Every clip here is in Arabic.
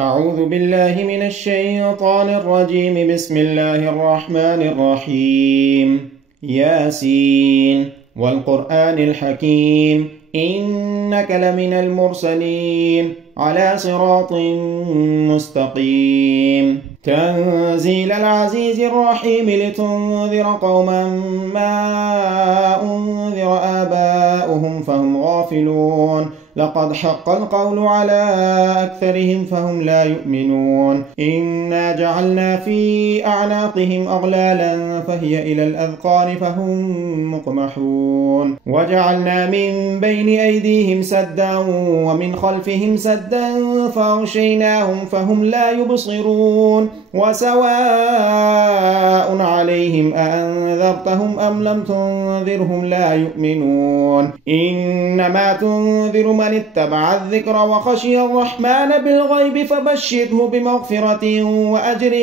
أعوذ بالله من الشيطان الرجيم. بسم الله الرحمن الرحيم. ياسين والقرآن الحكيم إنك لمن المرسلين على صراط مستقيم. تنزيل العزيز الرحيم لتنذر قوما ما أنذر آباؤهم فهم غافلون. لقد حق القول على أكثرهم فهم لا يؤمنون. إنا جعلنا في أعناقهم أغلالا فهي إلى الأذقان فهم مقمحون. وجعلنا من بين أيديهم سدا ومن خلفهم سدا فأغشيناهم فهم لا يبصرون. وسواء عليهم أأنذرتهم أم لم تنذرهم لا يؤمنون. إنما تنذر من اتبع الذكر وخشي الرحمن بالغيب فبشره بمغفرة وأجر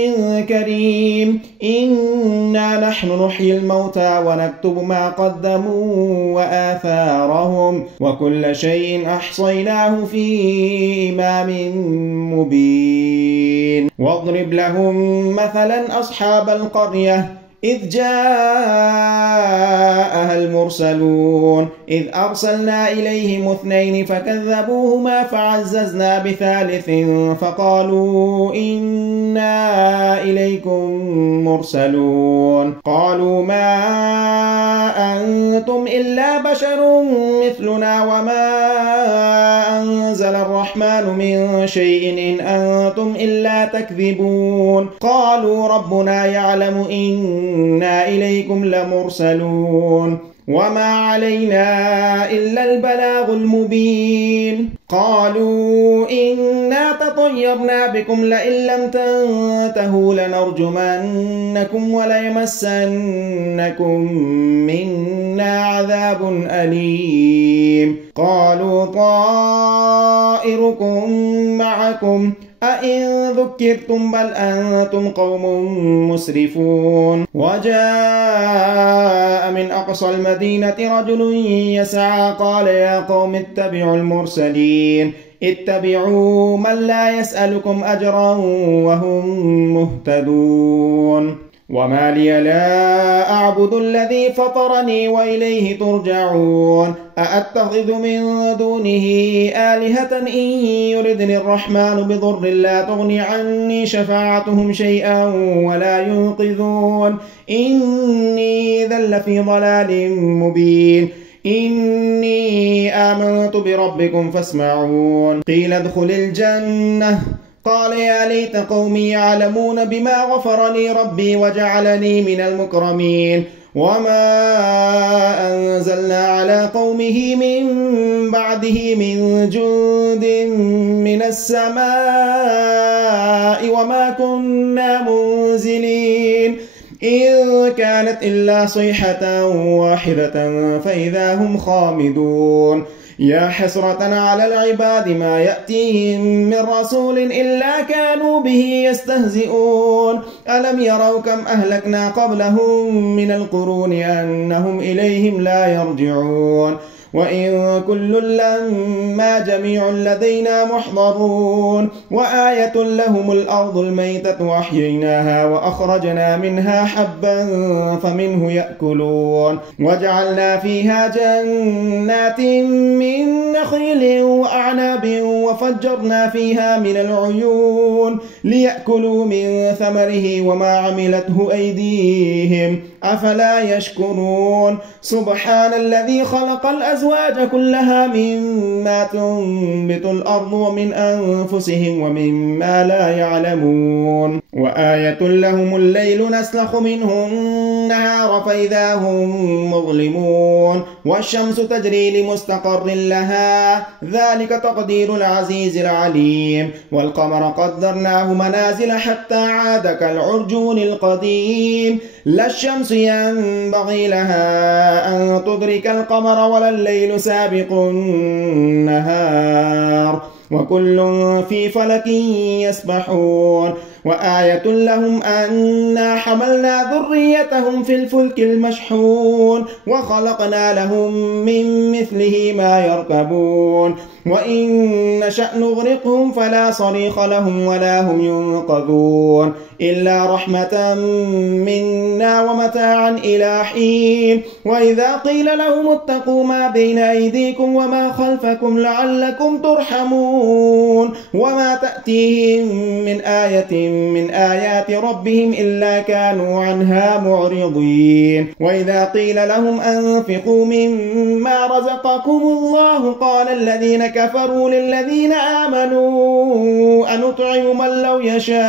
كريم. إنا نحن نحيي الموتى ونكتب ما قدموا وآثارهم وكل شيء أحصيناه في إمام مبين. واضرب لهم مثلا أصحاب القرية إذ جاءها المرسلون إذ أرسلنا إليهم 2 فكذبوهما فعززنا بثالث فقالوا إنا إليكم مرسلون. قالوا ما أنتم إلا بشر مثلنا وما أنزل الرحمن من شيء إن أنتم إلا تكذبون. قالوا ربنا يعلم إنا إليكم لمرسلون وما علينا إلا البلاغ المبين. قالوا إنا تطيرنا بكم لئن لم تنتهوا لنرجمنكم وليمسنكم منا عذاب أليم. قالوا طائركم معكم أئن ذكرتم بل أنتم قوم مسرفون. وجاء من أقصى المدينة رجل يسعى قال يا قوم اتبعوا المرسلين اتبعوا من لا يسألكم أجرا وهم مهتدون. وما لي لا أعبد الذي فطرني وإليه ترجعون. أأتخذ من دونه آلهة إن يردني الرحمن بضر لا تغني عني شفاعتهم شيئا ولا ينقذون. إني إذا لفي ضلال مبين. إني آمنت بربكم فاسمعون. قيل ادخل الجنة قال يا ليت قومي يعلمون بما غفر لي ربي وجعلني من المكرمين. وما أنزلنا على قومه من بعده من جند من السماء وما كنا منزلين إن كانت إلا صيحة واحدة فإذا هم خامدون. يا حسرة على العباد ما يأتيهم من رسول إلا كانوا به يستهزئون. ألم يروا كم أهلكنا قبلهم من القرون أنهم إليهم لا يرجعون. وإن كل لما جميع لدينا محضرون. وآية لهم الأرض الميتة وأحييناها وأخرجنا منها حبا فمنه يأكلون. وجعلنا فيها جنات من نخيل وأعناب وفجرنا فيها من العيون ليأكلوا من ثمره وما عملته أيديهم أفلا يشكرون. سبحان الذي خلق الأزواج كلها مما تنبت الأرض ومن أنفسهم ومما لا يعلمون. وآية لهم الليل نسلخ منه النهار فإذا هم مظلمون. والشمس تجري لمستقر لها ذلك تقدير العزيز العليم. والقمر قدرناه منازل حتى عاد كالعرجون القديم. لا الشمس ينبغي لها أن تدرك القمر ولا الليل سابق النهار وكل في فلك يسبحون وآية لهم أنا حملنا ذريتهم في الفلك المشحون وخلقنا لهم من مثله ما يركبون وإن نشأ نغرقهم فلا صريخ لهم ولا هم ينقذون إلا رحمة منا ومتاعا إلى حين وإذا قيل لهم اتقوا ما بين أيديكم وما خلفكم لعلكم ترحمون وما تأتيهم من آية من آيات ربهم إلا كانوا عنها معرضين وإذا قيل لهم أنفقوا مما رزقكم الله قال الذين كفروا للذين آمنوا أنطعم من لو يشاء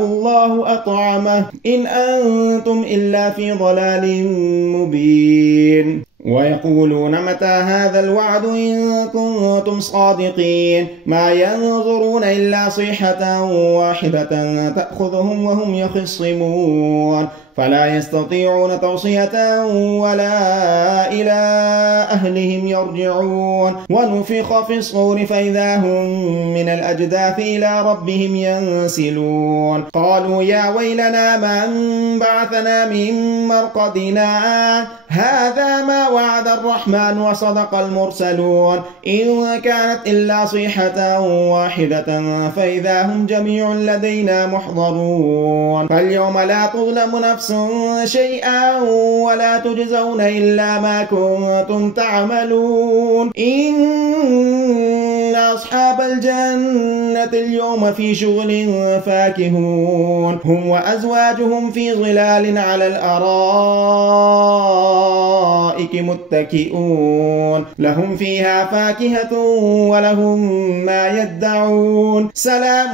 الله أطعمه إن أنتم إلا في ضلال مبين ويقولون متى هذا الوعد إن كنتم صادقين ما ينظرون إلا صيحة واحدة تأخذهم وهم يخصمون فلا يستطيعون توصية ولا إلى أهلهم يرجعون ونفخ في الصور فإذا هم من الأجداث إلى ربهم ينسلون قالوا يا ويلنا من بعثنا من مرقدنا هذا ما وعد الرحمن وصدق المرسلون إن كانت إلا صيحة واحدة فإذا هم جميع لدينا محضرون فاليوم لا تظلم نفس شيئا ولا تجزون إلا ما كنتم تعملون إن أصحاب الجنة اليوم في شغل فاكهون هم وأزواجهم في ظلال على الأرائك متكئون لهم فيها فاكهة ولهم ما يدعون سلام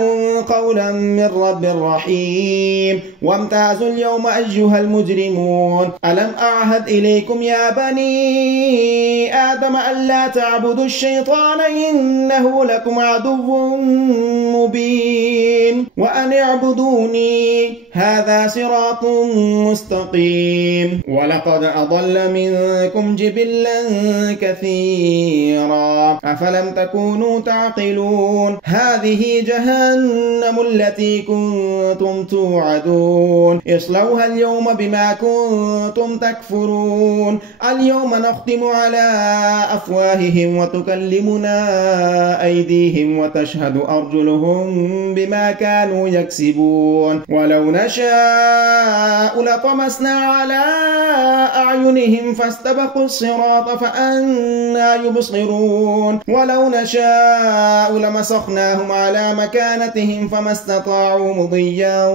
قولا من رب رحيم وامتازوا اليوم أيها المجرمون ألم أعهد إليكم يا بني آدم ألا تعبدوا الشيطان إنه لكم عدو مبين وأن اعبدوني هذا صراط مستقيم ولقد أضل منكم جبلا كثيرا أفلم تكونوا تعقلون هذه جهنم التي كنتم توعدون اصلوها اليوم بما كنتم تكفرون اليوم نختم على أفواههم وتكلمنا أيديهم وتشهد أرجلهم بما كانوا يكسبون ولو نشاء لطمسنا على أعينهم فاستبقوا الصراط فأنى يبصرون ولو نشاء لمسخناهم على مكانتهم فما استطاعوا مضيا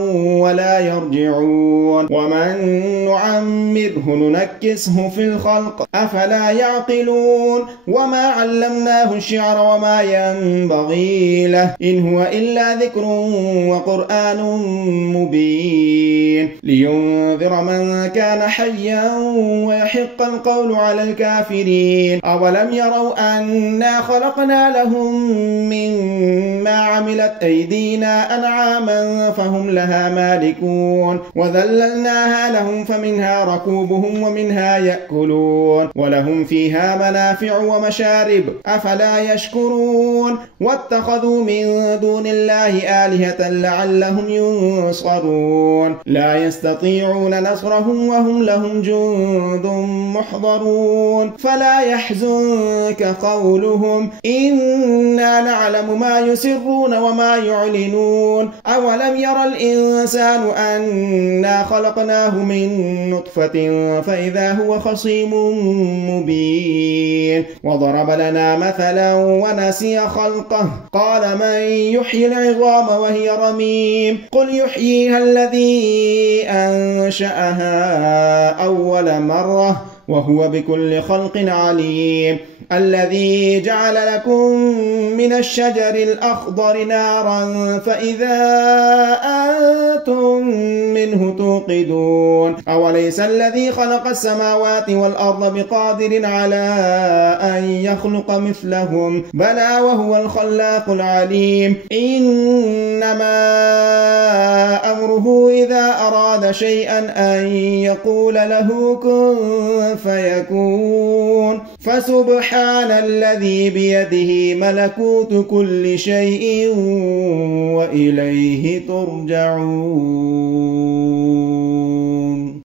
ولا يرجعون ومن نعمره ننكسه في الخلق أفلا يعقلون وما علمناه الشعر وما ينبغي له إن هو إلا ذكر وقرآن مبين لينذر من كان حيا ويحق القول على الكافرين أولم يروا أنا خلقنا لهم مما عملت أيدينا أنعاما فهم لها مالكون وذللناها لهم فمنها ركوبهم ومنها يأكلون ولهم فيها منافع ومشارب أفلا يشكرون واتخذوا من دون الله آلهة لعلهم ينصرون لا يستطيعون نصرهم وهم لهم جند محضرون فلا يحزنك قولهم إنا نعلم ما يسرون وما يعلنون أولم يرى الإنسان أنا خلقناه من نطفة فإذا هو خصيم مبين وضرب لنا مثلا ونسي خلقه قال من يحيي العظام وهي رميم قل يحييها الذي أنشأها أول مرة وهو بكل خلق عليم الذي جعل لكم من الشجر الأخضر نارا فإذا أنتم منه توقدون أوليس الذي خلق السماوات والأرض بقادر على أن يخلق مثلهم بلى وهو الخلاق العليم إنما أمره إذا أراد شيئا أن يقول له كن فيكون فسبحان الذي بيده ملكوت كل شيء وإليه ترجعون.